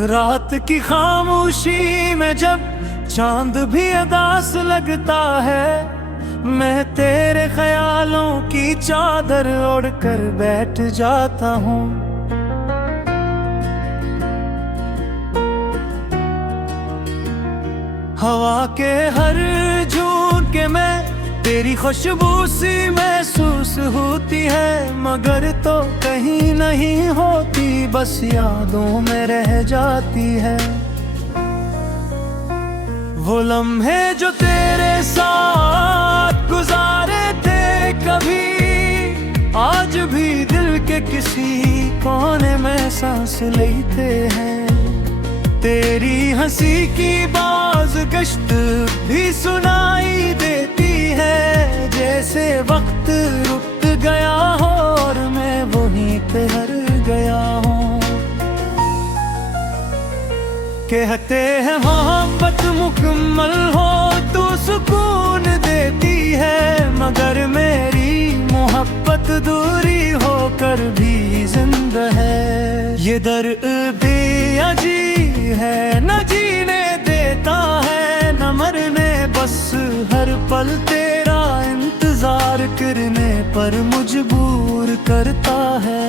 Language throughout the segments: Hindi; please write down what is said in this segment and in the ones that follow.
रात की खामोशी में जब चांद भी उदास लगता है, मैं तेरे ख्यालों की चादर ओढ़कर बैठ जाता हूँ। हवा के हर झोंके में तेरी खुशबू सी महसूस होती है, मगर तो कहीं नहीं होती, बस यादों में रह जाती है। वो लम्हे जो तेरे साथ गुजारे थे कभी, आज भी दिल के किसी कोने में सांस लेते हैं। तेरी हंसी की बाज़गश्त भी सुनाई देती है, जैसे वक्त रुक गया हो और मैं वहीं पे हर गया हूँ। कहते हैं मोहब्बत मुकम्मल हो तो सुकून देती है, मगर मेरी मोहब्बत दूरी होकर भी जिंदा है। ये दर्द बेअजी है, न जीने देता है न मरने, बस हर पल तेरा इंतजार करने पर मजबूर करता है।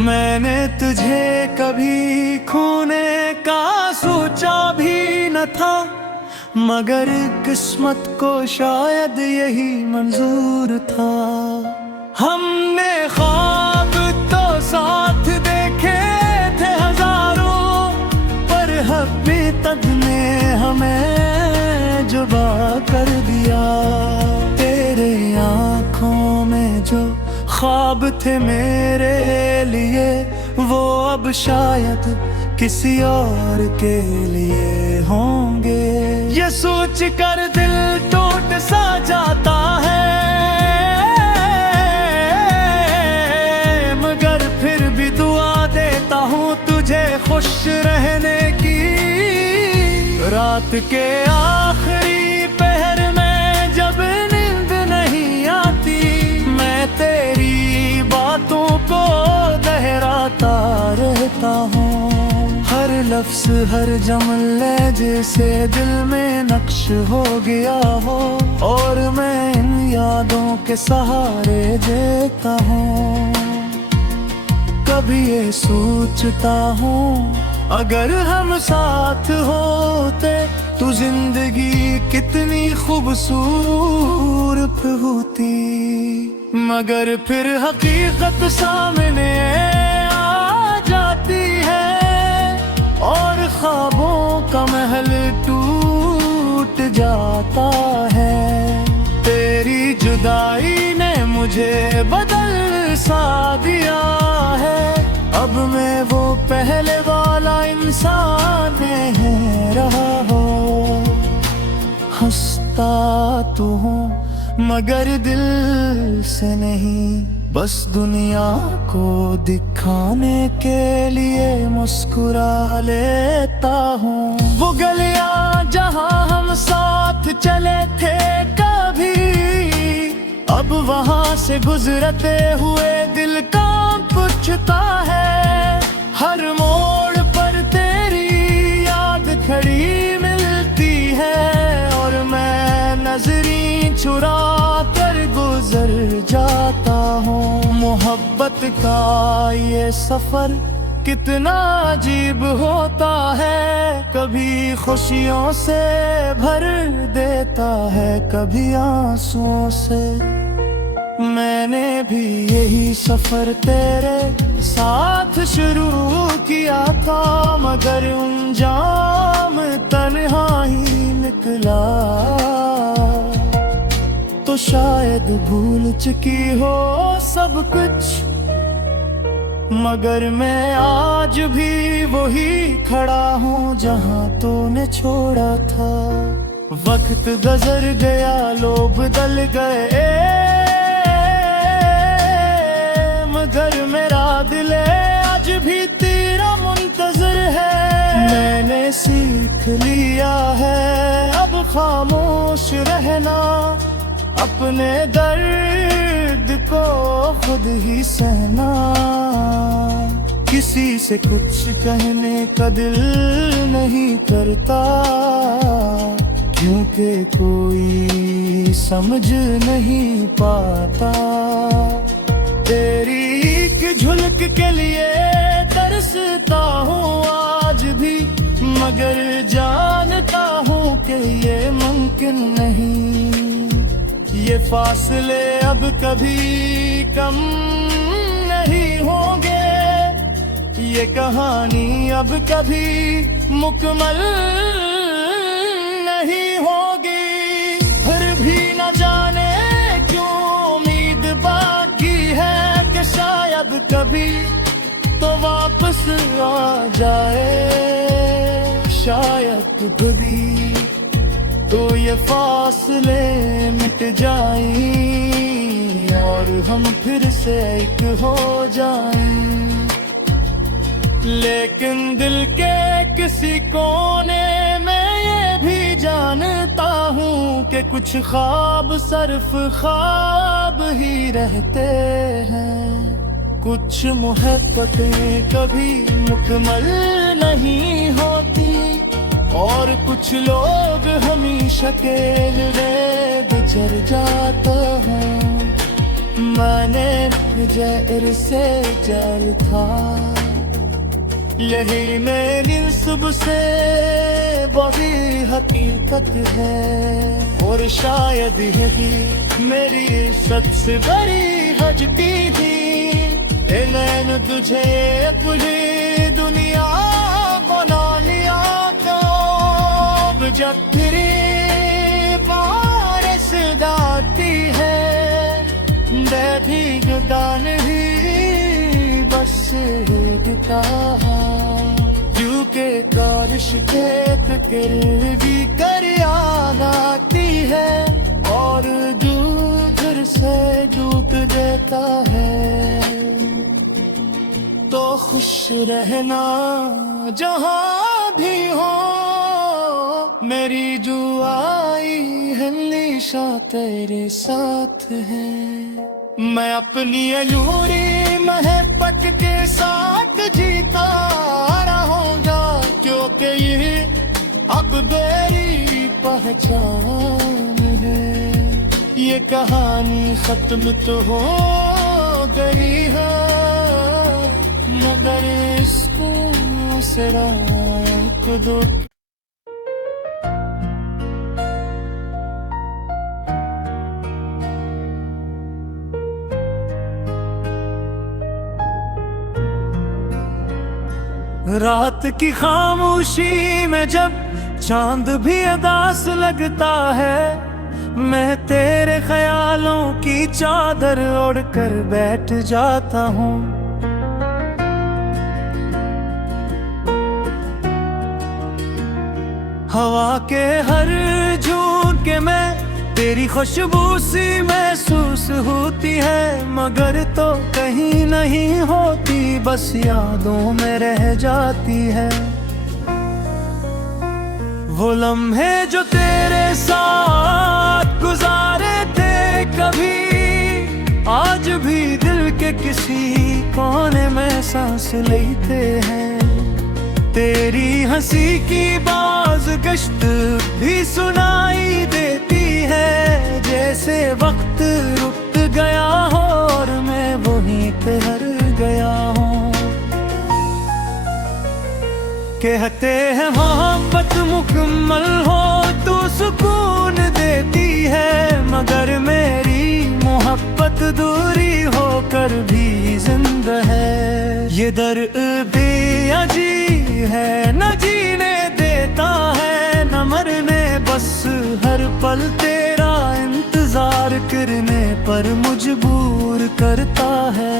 मैंने तुझे कभी खोने का सोचा भी न था, मगर किस्मत को शायद यही मंजूर था। हमने ख्वाब तो साथ देखे थे हजारों, पर हकीकत ने हमें जुदा कर दिया। तेरे आँखों में जो ख्वाब थे मेरे लिए, वो अब शायद किसी और के लिए होंगे। ये सोच कर दिल टूट सा जाता है, मगर फिर भी दुआ देता हूँ तुझे खुश रहने की। रात के आखिरी पहर में जब नींद नहीं आती, मैं तेरी बातों को दोहराता रहता हूँ। हर लफ्ज हर जुमले जैसे दिल में नक्श हो गया हो, और मैं इन यादों के सहारे देता हूँ। कभी ये सोचता हूँ अगर हम साथ होते तो जिंदगी कितनी खूबसूरत होती, मगर फिर हकीकत सामने आ जाती है और ख्वाबों का महल टूट जाता है। तेरी जुदाई ने मुझे बदल सा दिया है, अब मैं वो पहले वाला इंसान नहीं रहा हो। हंसता तो हूँ मगर दिल से नहीं, बस दुनिया को दिखाने के लिए मुस्कुरा लेता हूँ। वो गलियां जहाँ हम साथ चले थे कभी, अब वहाँ से गुजरते हुए दिल कांप उठता है। हर मोड़ पर तेरी याद खड़ी मिलती है, और मैं नजरें चुरा कर गुजर जाता हूँ। मोहब्बत का ये सफर कितना अजीब होता है, कभी खुशियों से भर देता है, कभी आंसुओं से। मैंने भी यही सफर तेरे साथ शुरू किया था, मगर अंजाम तन्हा ही निकला। तो शायद भूल चुकी हो सब कुछ, मगर मैं आज भी वही खड़ा हूँ जहाँ तूने छोड़ा था। वक्त गुजर गया, लोग बदल गए, मगर मेरा दिल आज भी तेरा मुंतजर है। मैंने सीख लिया है अब खामोश रहना, अपने दर्द को खुद ही सहना। किसी से कुछ कहने का दिल नहीं करता, क्योंकि कोई समझ नहीं पाता। तेरी एक झलक के लिए तरसता हूँ आज भी, मगर जानता हूँ कि ये मुमकिन नहीं। ये फासले अब कभी कम नहीं होंगे, ये कहानी अब कभी मुकम्मल नहीं होगी। फिर भी न जाने क्यों उम्मीद बाकी है कि शायद कभी तो वापस आ जाए, शायद कभी तो ये फासले मिट जाएं और हम फिर से एक हो जाएं। लेकिन दिल के किसी कोने में ये भी जानता हूँ कि कुछ ख्वाब सिर्फ ख्वाब ही रहते हैं। कुछ मोहब्बतें कभी मुकम्मल नहीं होती, और कुछ लोग हमेशा के लिए बिछड़ जाता है। मैंने जहर से जल था, यही मेरी सुबह से बड़ी हकीकत है, और शायद यही मेरी सबसे बड़ी हजती थी। मैंने तुझे अपनी दुनिया बना लिया, तो जब तेरी बारिश आती है, भी जुदा नहीं बस गिरता, क्योंकि बारिश खेत भी कर याद आती है, और दूर से डूब देता है। तो खुश रहना जहाँ भी हो, मेरी दुआई हमेशा तेरे साथ है। मैं अपनी अधूरी मोहब्बत के साथ जीता रहूंगा, क्योंकि ये अब मेरी पहचान है। ये कहानी खत्म तो हो गई है, मगर इसको सिरा दो। रात की खामोशी में जब चांद भी अदास लगता है, मैं तेरे ख्यालों की चादर ओढ़कर बैठ जाता हूँ। हवा के हर झोंके में तेरी खुशबू सी महसूस होती है, मगर तो कहीं नहीं होती, बस यादों में रह जाती है। वो लम्हे जो तेरे साथ गुजारे थे कभी, आज भी दिल के किसी कोने में सांस लेते हैं। तेरी हंसी की बाज गश्त भी सुनाई देती है, जैसे वक्त रुक गया हो और मैं वहीं पे हर गया हूँ। कहते हैं मोहब्बत मुकम्मल हो तो सुकून देती है, मगर मेरी मोहब्बत दूरी होकर भी जिंदा है। ये दर्द बेअजी है, न जीने देता है न मरने, बस हर पल तेरा इंतजार करने पर मजबूर करता है।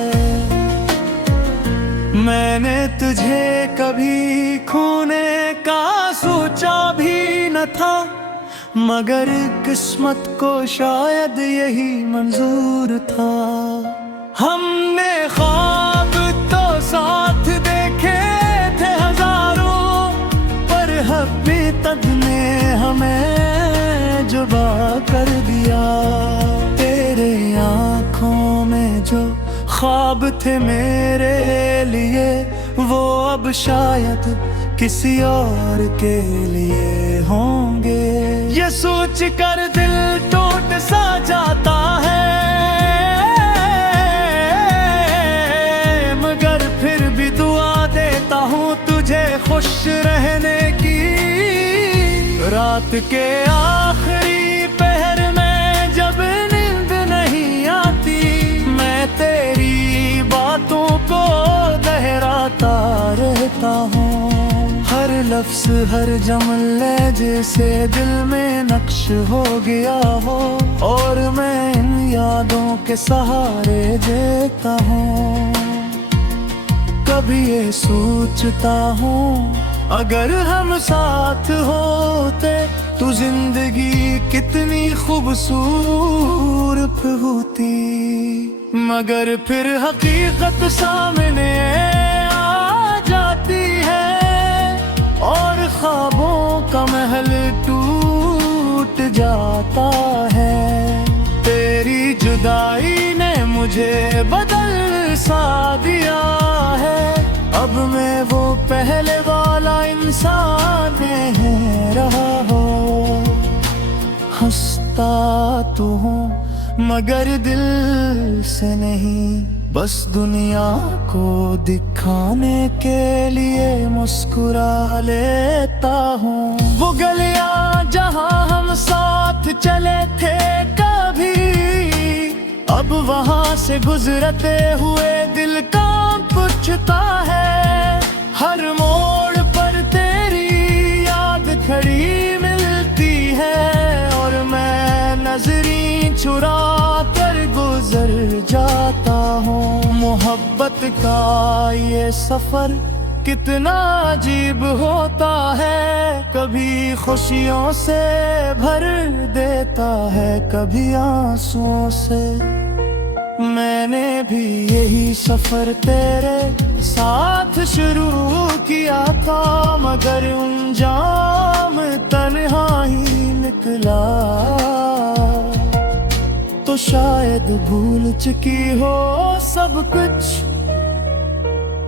मैंने तुझे कभी खोने का सोचा भी न था, मगर किस्मत को शायद यही मंजूर था। हमने ख्वाब तो साथ देखे थे हजारों, पर हकीकत ने हमें जुदा कर दिया। तेरे आँखों में जो ख्वाब थे मेरे लिए, वो अब शायद किसी और के लिए होंगे। ये सोच कर दिल टूट सा जाता है, मगर फिर भी दुआ देता हूँ तुझे खुश रहने की। रात के आखिरी पहर में जब नींद नहीं आती, मैं तेरी बातों को दोहराता रहता हूँ। हर लफ्ज हर जुमले जैसे दिल में नक्श हो गया हो, और मैं इन यादों के सहारे देता हूँ। कभी ये सोचता हूँ अगर हम साथ होते तो जिंदगी कितनी खूबसूरत होती। मगर फिर हकीकत सामने आ जाती है, और ख्वाबों का महल टूट जाता है। तेरी जुदाई ने मुझे बदल सा दिया है, अब मैं वो पहले वाला इंसान नहीं रहा हो। हंसता तो हूँ मगर दिल से नहीं, बस दुनिया को दिखाने के लिए मुस्कुरा लेता हूँ। वो गलियां जहाँ हम साथ चले थे कभी, अब वहाँ से गुजरते हुए दिल कांप उठता है। हर मोड़ पर तेरी याद खड़ी मिलती है, और मैं नजरें चुरा कर गुजर जाता हूँ। मोहब्बत का ये सफर कितना अजीब होता है, कभी खुशियों से भर देता है, कभी आंसुओं से। मैंने भी यही सफर तेरे साथ शुरू किया था, मगर अंजाम तन्हा ही निकला। तो शायद भूल चुकी हो सब कुछ,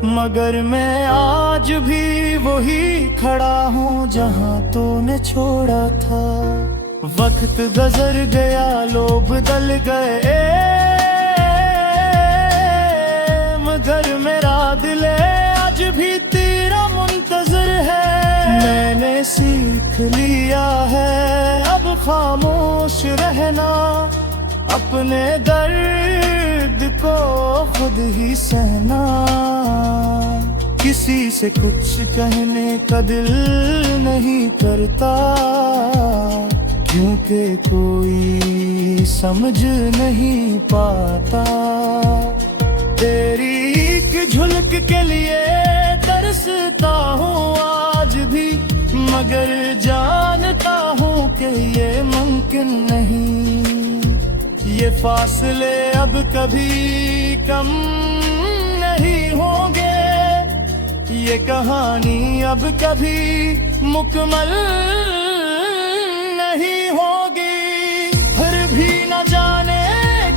मगर मैं आज भी वही खड़ा हूँ जहाँ तूने छोड़ा था। वक्त गुजर गया, लोग बदल गए, मगर मेरा दिल आज भी तेरा मुंतजर है। मैंने सीख लिया है अब खामोश रहना, अपने दर्द को खुद ही सहना। किसी से कुछ कहने का दिल नहीं करता, क्योंकि कोई समझ नहीं पाता। तेरी एक झलक के लिए तरसता हूँ आज भी, मगर जानता हूँ कि ये मुमकिन नहीं। ये फासले अब कभी कम नहीं होंगे, ये कहानी अब कभी मुकम्मल नहीं होगी। फिर भी न जाने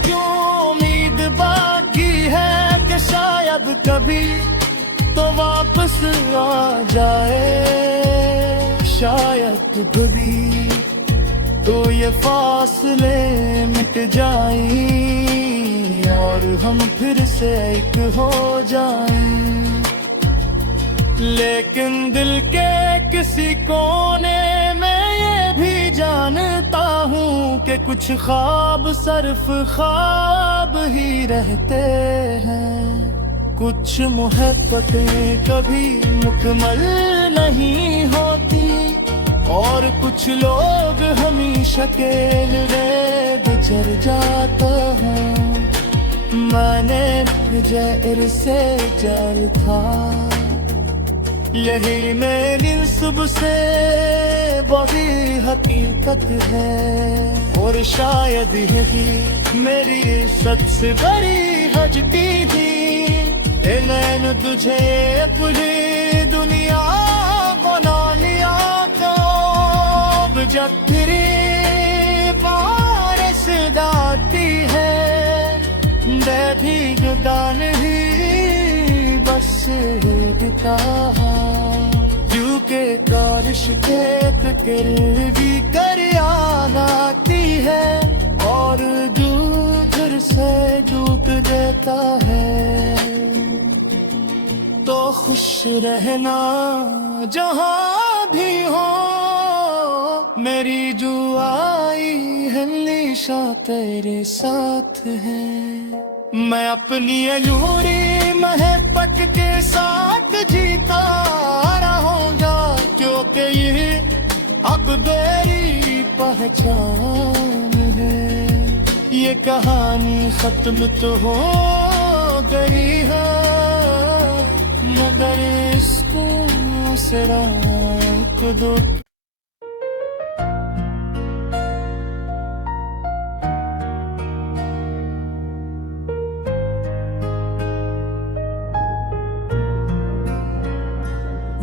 क्यों उम्मीद बाकी है कि शायद कभी तो वापस आ जाए, शायद कभी तो ये फासले मिट जाएं और हम फिर से एक हो जाएं। लेकिन दिल के किसी कोने में ये भी जानता हूँ कि कुछ ख्वाब सिर्फ ख्वाब ही रहते हैं। कुछ मोहब्बतें कभी मुकम्मल नहीं होती, और कुछ लोग हमेशा अकेले बिछड़ जाते हैं। मैंने जहर से जल था, यही मेरी सुबह से बड़ी हकीकत है, और शायद यही मेरी सबसे बड़ी हजती थी। मैंने तुझे अपनी दुनिया बना लिया, तो जब तेरी बारिश आती है, मैं भी जुदा नहीं, बस कहा, क्योंकि बारिश के फिक्र भी कर याद आती है और दूध फिर से डूब देता है। तो खुश रहना जहाँ भी हो, मेरी दुआई हमेशा तेरे साथ है। मैं अपनी अधूरी महबत के साथ जीता रहूंगा, क्योंकि ये अब मेरी पहचान है। ये कहानी खत्म तो हो गई है, मगर इसको सिरा दो।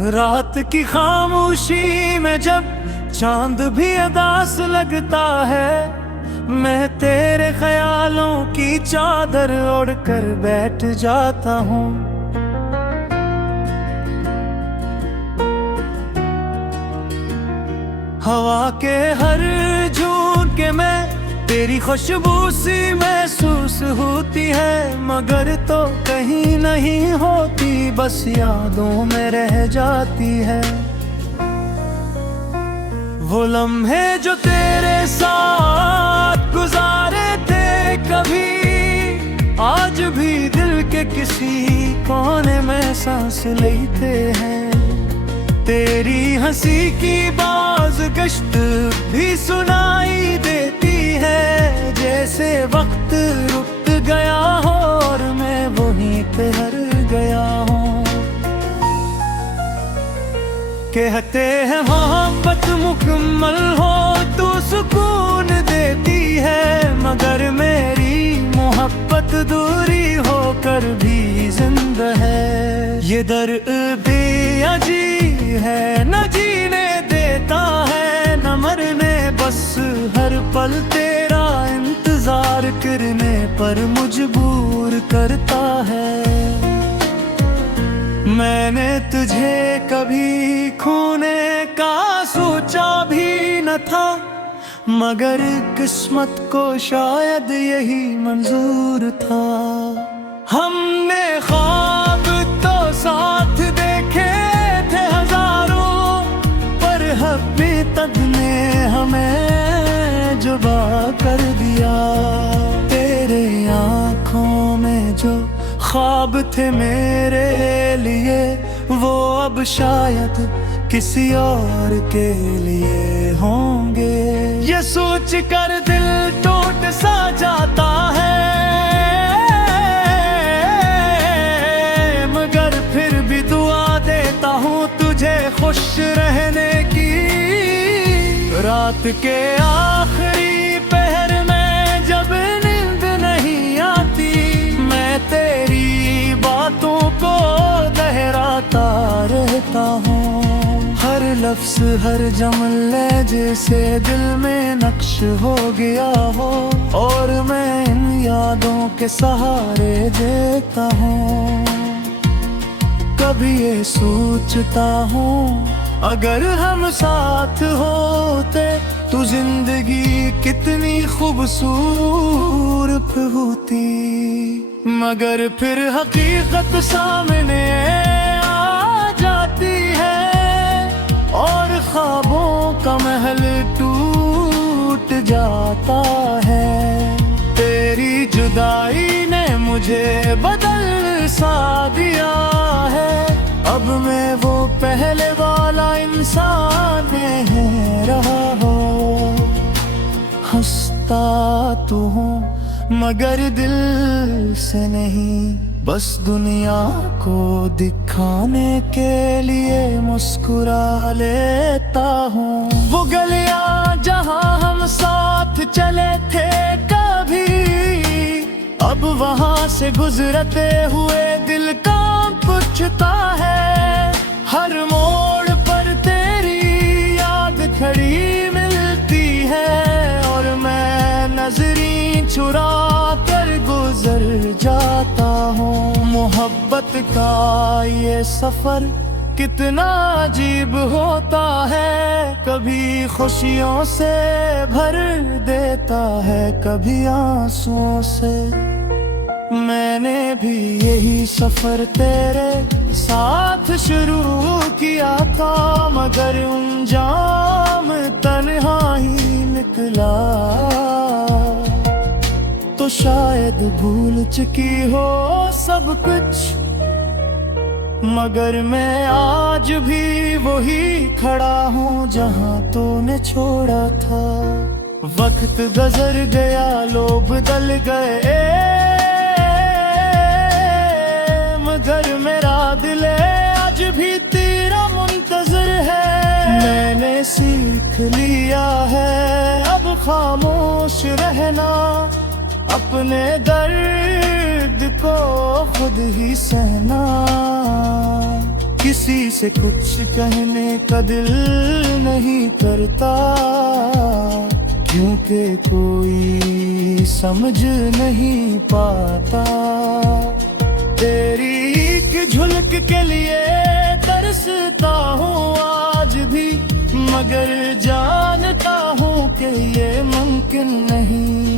रात की खामोशी में जब चांद भी अदास लगता है, मैं तेरे ख्यालों की चादर ओढ़कर बैठ जाता हूँ। हवा के हर झोंके में तेरी खुशबू सी महसूस होती है, मगर तो कहीं नहीं होती, बस यादों में रह जाती है। वो लम्हे जो तेरे साथ गुजारे थे कभी, आज भी दिल के किसी कोने में सांस लेते हैं। तेरी हंसी की बाज़गश्त भी सुनाई देती है, जैसे वक्त रुक गया हो और मैं वहीं पे हर गया हूँ। कहते हैं मोहब्बत मुकम्मल हो तो सुकून देती है, मगर मेरी मोहब्बत दूरी होकर भी जिंदा है। ये दर्द बेअजी है, न जीने देता है न मरने, बस हर पल तेरा इंतजार करने पर मजबूर करता है। मैंने तुझे कभी खोने का सोचा भी न था, मगर किस्मत को शायद यही मंजूर था। हमने ख्वाब तो साथ देखे थे हजारों, पर हकीकत ने हमें जुदा कर दिया। तेरे आँखों में जो ख्वाब थे मेरे लिए, वो अब शायद किसी और के लिए होंगे। ये सोच कर दिल टूट सा जाता है, मगर फिर भी दुआ देता हूँ तुझे खुश रहने की। रात के आखिरी पहर में जब नींद नहीं आती, मैं तेरी बातों को दोहराता रहता हूँ। हर लफ्ज हर जुमले जैसे दिल में नक्श हो गया हो, और मैं इन यादों के सहारे देता हूँ। कभी ये सोचता हूँ अगर हम साथ होते तो जिंदगी कितनी खूबसूरत होती, मगर फिर हकीकत सामने आ जाती है और ख्वाबों का महल टूट जाता है। तेरी जुदाई ने मुझे बदल सा दिया है, अब मैं वो पहले वाला इंसान नहीं रहा हो। हंसता तो हूँ मगर दिल से नहीं, बस दुनिया को दिखाने के लिए मुस्कुरा लेता हूँ। वो गलियां जहाँ हम साथ चले थे कभी, अब वहाँ से गुजरते हुए दिल कांप उठता है। हर मोड़ पर तेरी याद खड़ी मिलती है, और मैं नजरें चुरा कर गुजर जाता हूँ। मोहब्बत मोहब्बत का ये सफर कितना अजीब होता है, कभी खुशियों से भर देता है, कभी आंसुओं से। मैंने भी यही सफर तेरे साथ शुरू किया था, मगर अंजाम तन्हा ही निकला। तो शायद भूल चुकी हो सब कुछ, मगर मैं आज भी वही खड़ा हूँ जहाँ तूने छोड़ा था। वक्त गुजर गया, लोग बदल गए, मगर मेरा दिल आज भी तेरा मुंतजर है। मैंने सीख लिया है अब खामोश रहना, अपने दर्द को खुद ही सहना। किसी से कुछ कहने का दिल नहीं करता, क्योंकि कोई समझ नहीं पाता। तेरी एक झलक के लिए तरसता हूँ आज भी, मगर जानता हूँ कि ये मुमकिन नहीं।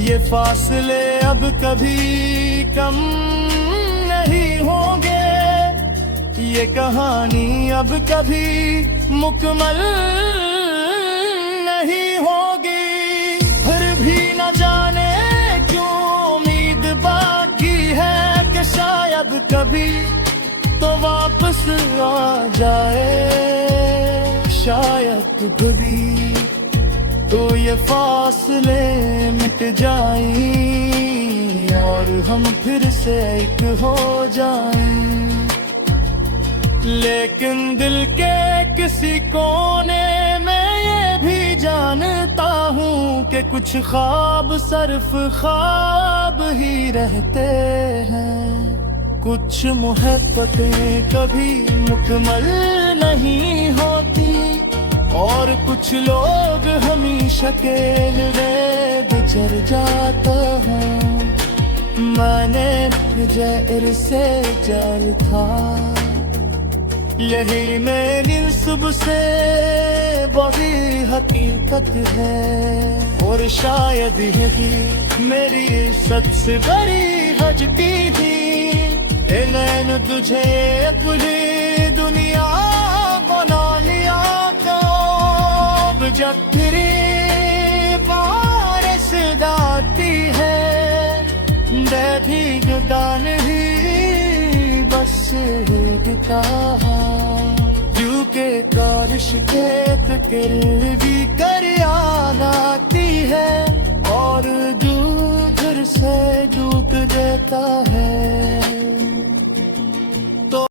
ये फासले अब कभी कम नहीं होंगे, ये कहानी अब कभी मुकम्मल नहीं होगी। फिर भी न जाने क्यों उम्मीद बाकी है कि शायद कभी तो वापस आ जाए, शायद कभी तो ये फासले मिट जाएं और हम फिर से एक हो जाएं। लेकिन दिल के किसी कोने में ये भी जानता हूँ कि कुछ ख्वाब सिर्फ ख्वाब ही रहते हैं। कुछ मोहब्बतें कभी मुकम्मल नहीं होती, और कुछ लोग हमेशा के लिए बिछड़ जाता है। मैंने जहर से जल था, यही मेरी सुबह से बड़ी हकीकत है। और शायद यही मेरी सबसे बड़ी हजती थी, मैंने तुझे अपनी दुनिया बना लिया। जब तेरी बारिश आती है, भीगदान ही बस भीगता है। जू के बारिश खेत किल भी कर आती है, और जू फिर से डूब देता है।